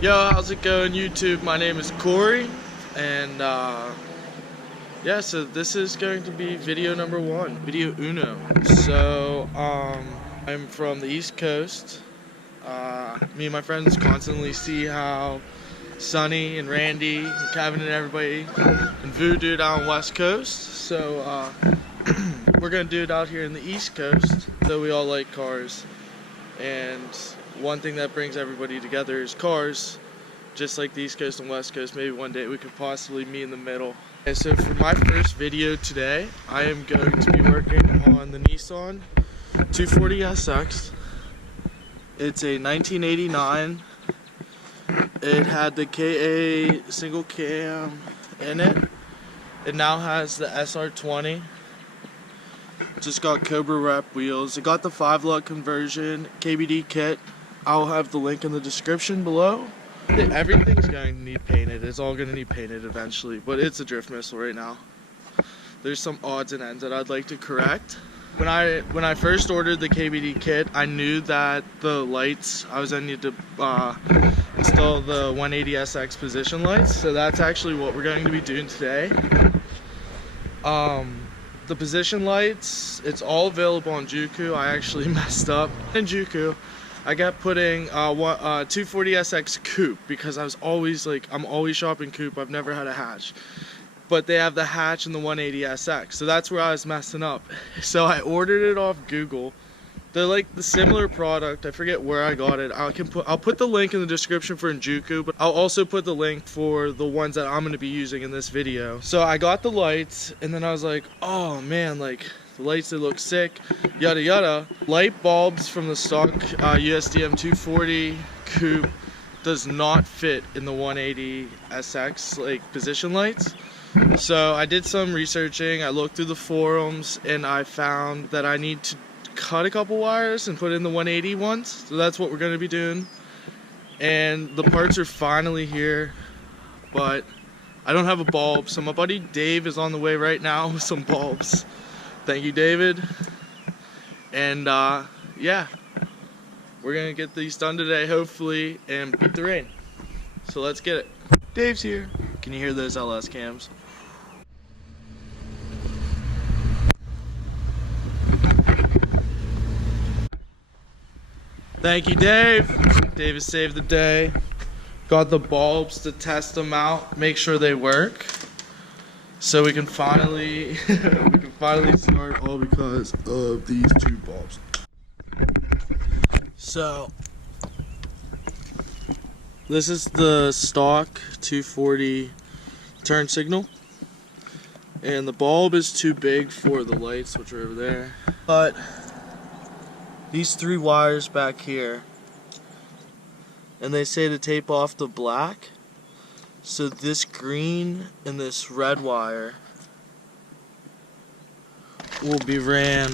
Yo, how's it going, YouTube? My name is Corey, and yeah, so this is going to be video number 1, video uno. So, I'm from the East Coast. Me and my friends constantly see how Sonny and Randy and Kevin and everybody and Voodoo down West Coast. So, we're gonna do it out here in the East Coast. So we all like cars, and one thing that brings everybody together is cars. Just like the East Coast and West Coast, maybe one day we could possibly meet in the middle. And so for my first video today, I am going to be working on the Nissan 240SX. It's a 1989. It had the KA single cam in it. It now has the SR20. Just got Cobra Rep wheels. It got the 5-lug conversion, KBD kit. I'll have the link in the description below. Everything's going to need painted. It's all going to need painted eventually, but it's a drift missile right now. There's some odds and ends that I'd like to correct. When I first ordered the KBD kit, I knew that the lights, I was going to need to install the 180SX position lights, so that's actually what we're going to be doing today. The position lights, it's all available on Juku. I actually messed up in Juku. I kept putting 240SX coupe because I'm always shopping coupe. I've never had a hatch, but they have the hatch and the 180SX, so that's where I was messing up. So I ordered it off Google. They're like the similar product. I forget where I got it. I'll put the link in the description for Njuku, but I'll also put the link for the ones that I'm going to be using in this video. So I got the lights, and then I was like, oh man, like the lights, they look sick, yada yada. Light bulbs from the stock USDM 240 coupe does not fit in the 180SX like position lights. So I did some researching. I looked through the forums, and I found that I need to cut a couple wires and put in the 180 ones. So that's what we're going to be doing. And the parts are finally here, but I don't have a bulb. So my buddy Dave is on the way right now with some bulbs. Thank you, David. And yeah, we're gonna get these done today, hopefully, and beat the rain. So let's get it. Dave's here. Can you hear those LS cams? Thank you, Dave. Dave has saved the day. Got the bulbs to test them out, make sure they work, so we can finally start, all because of these two bulbs. So this is the stock 240 turn signal, and the bulb is too big for the lights, which are over there, but these 3 wires back here, and they say to tape off the black. So this green and this red wire will be ran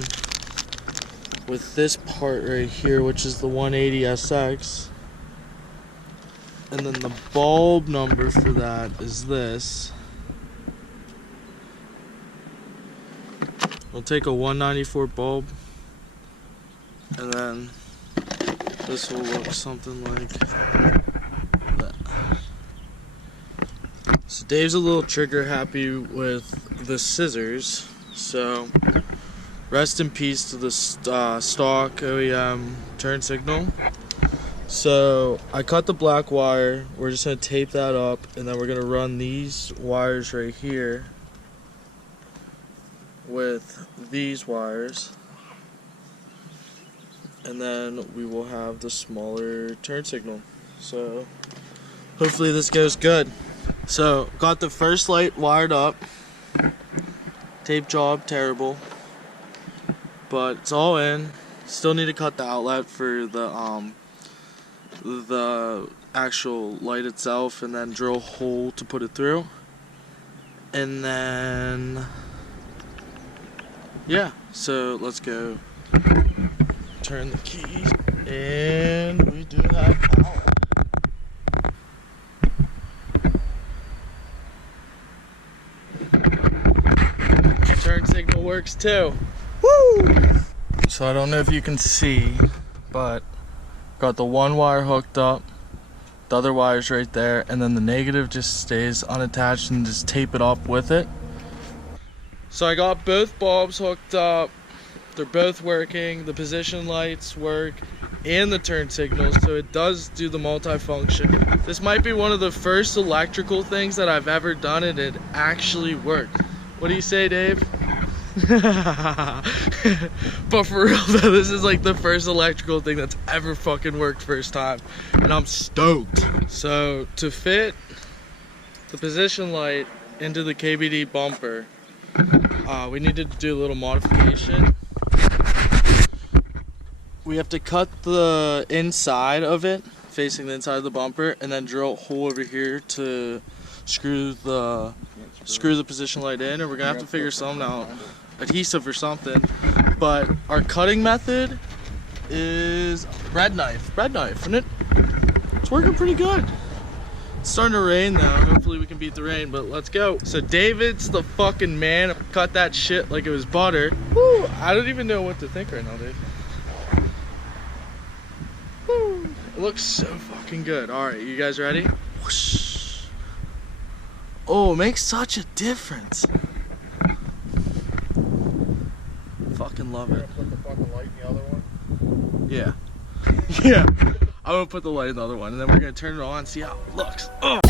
with this part right here, which is the 180SX. And then the bulb number for that is this. We'll take a 194 bulb, and then this will look something like that. So Dave's a little trigger happy with the scissors, so rest in peace to the stock OEM turn signal. So I cut the black wire. We're just going to tape that up, and then we're going to run these wires right here with these wires, and then we will have the smaller turn signal. So hopefully this goes good. So got the first light wired up. Tape job terrible, but it's all in. Still need to cut the outlet for the actual light itself, and then drill a hole to put it through. And then yeah, so let's go turn the keys, and we do have power. Turn signal works too. Woo! So I don't know if you can see, but got the one wire hooked up The other wire's right there, and then the negative just stays unattached and just tape it up with it. So I got both bulbs hooked up. They're both working. The position lights work and the turn signals, so it does do the multifunction. This might be one of the first electrical things that I've ever done and it actually worked. What do you say, Dave? But for real though, this is like the first electrical thing that's ever fucking worked first time, and I'm stoked. So to fit the position light into the KBD bumper, we needed to do a little modification. We have to cut the inside of it, facing the inside of the bumper, and then drill a hole over here to screw the position light in, and we're gonna have to figure something out, adhesive or something. But our cutting method is bread knife, and it's working pretty good. It's starting to rain though. Hopefully we can beat the rain, but let's go. So David's the fucking man. Cut that shit like it was butter. Woo! I don't even know what to think right now, Dave. Woo! It looks so fucking good. All right, you guys ready? Whoosh. Oh, it makes such a difference. Fucking love it. Put the fucking light in the other one? Yeah. Yeah. I'm gonna put the light in the other one, and then we're gonna turn it on and see how it looks. Oh.